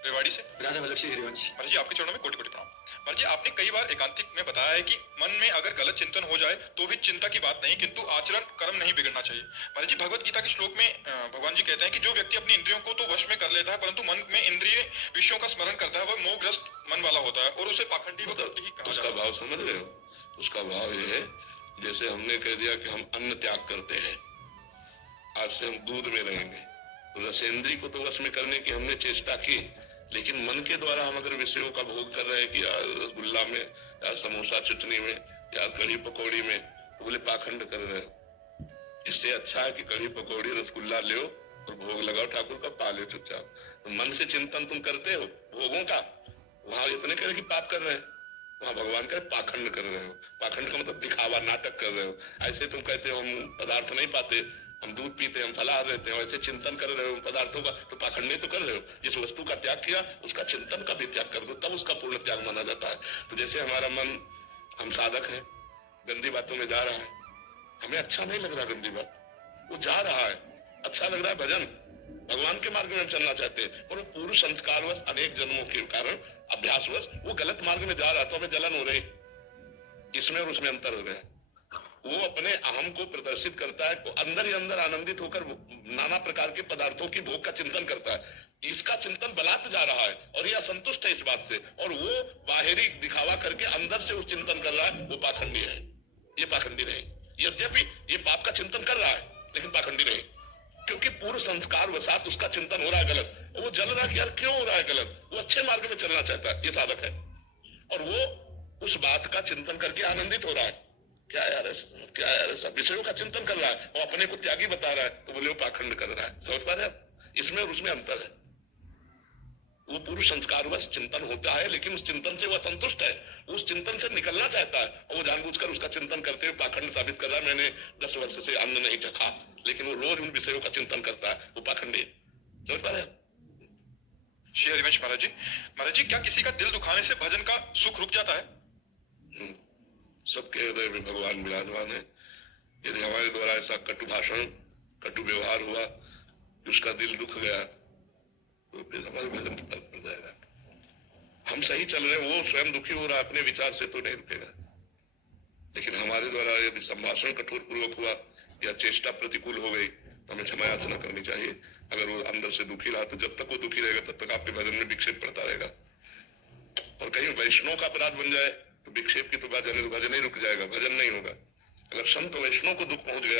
रेवाड़ी से। राधा वल्लभ श्री हरिवंश। महाराज जी आपके चरणों में कोटि कोटि प्रणाम। महाराज जी आपने कई बार एकांतिक में बताया है कि मन में अगर गलत चिंतन हो जाए तो भी चिंता की बात नहीं, किंतु आचरण कर्म नहीं बिगड़ना चाहिए। महाराज जी भगवत गीता के श्लोक में भगवान जी कहते हैं कि जो व्यक्ति अपनी इंद्रियों को तो वश में कर लेता है परंतु मन में इंद्रिय विषयों का स्मरण करता है वह मोहग्रस्त मन वाला होता है और उसे पाखंडी व कपटी ही कहा जाता है। उसका भाव समझ रहे हो? उसका भाव ये है, जैसे हमने कह दिया कि हम अन्न त्याग करते हैं, आज से हम दूध में रहेंगे, तो रसेंद्री को तो वश में करने की हमने चेष्टा की, लेकिन मन के द्वारा हम अगर विषयों का भोग कर रहे हैं कि यार रसगुल्ला में, यार समोसा चटनी में, यार कढ़ी पकौड़ी में, तो बोले पाखंड कर रहे हो। इससे अच्छा है कि कढ़ी पकौड़ी रसगुल्ला लो और भोग लगाओ, ठाकुर का पा लो चुपचाप। तो मन से चिंतन तुम करते हो भोगों का, वहां इतने कहे कि पाप कर रहे हैं, वहां भगवान का पाखंड कर रहे हो। पाखंड का मतलब दिखावा, नाटक कर रहे हो। ऐसे तुम कहते हो हम पदार्थ नहीं पाते, हम दूध पीते, हम फलाहार रहते हैं, ऐसे चिंतन कर रहे हो पदार्थों का, तो पाखंड तो कर रहे हो। जिस वस्तु का त्याग किया उसका चिंतन का भी त्याग कर दो, तब उसका पूर्ण त्याग माना जाता है। तो जैसे हमारा मन, हम साधक हैं, गंदी बातों में जा रहा है, हमें अच्छा नहीं लग रहा गंदी बात, वो जा रहा है, अच्छा लग रहा है भजन, भगवान के मार्ग में हम चलना चाहते हैं, और वो पूर्व संस्कारवश अनेक जन्मों के कारण अभ्यासवश वो गलत मार्ग में जा रहा, तो हमें जलन हो रही, इसमें और उसमें अंतर हो गया। वो अपने अहम को प्रदर्शित करता है, तो अंदर ही अंदर आनंदित होकर नाना प्रकार के पदार्थों की भोग का चिंतन करता है, इसका चिंतन बलात् जा रहा है और ये असंतुष्ट है इस बात से, और वो बाहरी दिखावा करके अंदर से वो चिंतन कर रहा है, वो पाखंडी है। ये पाखंडी नहीं, यद्यपि ये पाप का चिंतन कर रहा है लेकिन पाखंडी नहीं, क्योंकि पूर्व संस्कार वसात उसका चिंतन हो रहा है गलत, और वो जल रहा है कि यार क्यों हो रहा है गलत, वो अच्छे मार्ग में चलना चाहता है, ये साधक है, और वो उस बात का चिंतन करके आनंदित हो रहा है। क्या यार सब विषयों का चिंतन कर रहा है और अपने को त्यागी बता रहा है, तो बोले वो पाखंड कर रहा है। समझ पा रहे हैं? इसमें और उसमें अंतर है। वो पूर्व संस्कारवश चिंतन होता है, लेकिन उस चिंतन से वो असंतुष्ट है, उस चिंतन से निकलना चाहता है, और वो जानबूझकर उसका चिंतन करते हुए पाखंड साबित कर रहा है, मैंने 10 वर्ष से अन्न नहीं चखा, लेकिन वो रोज उन विषयों का चिंतन करता है, वो पाखंडी है। समझ पा रहे हैं? श्री हरिवंश महाराज जी क्या किसी का दिल दुखाने से भजन का सुख रुक जाता है? सबके हृदय में भगवान विराजमान है। यदि हमारे द्वारा ऐसा कटु भाषण, कटु व्यवहार हुआ, उसका दिल दुख गया, तो फिर हमारे भजन पर फर्क पड़ जाएगा। हम सही चल रहे हैं, वो स्वयं दुखी हो रहा है, अपने विचार से तो नहीं रुकेगा। लेकिन हमारे द्वारा यदि संभाषण कठोर पूर्वक हुआ या चेष्टा प्रतिकूल हो गई, तो हमें क्षमा याचना करनी चाहिए। अगर वो अंदर से दुखी रहा, तो जब तक वो दुखी रहेगा तब तक आपके भजन में विक्षेप पड़ता रहेगा। और कहीं वैष्णव का अपराध बन जाए तो विक्षेप की तो भजन ही रुक जाएगा, भजन नहीं होगा। अगर संत वैष्णव को दुख पहुंच गया,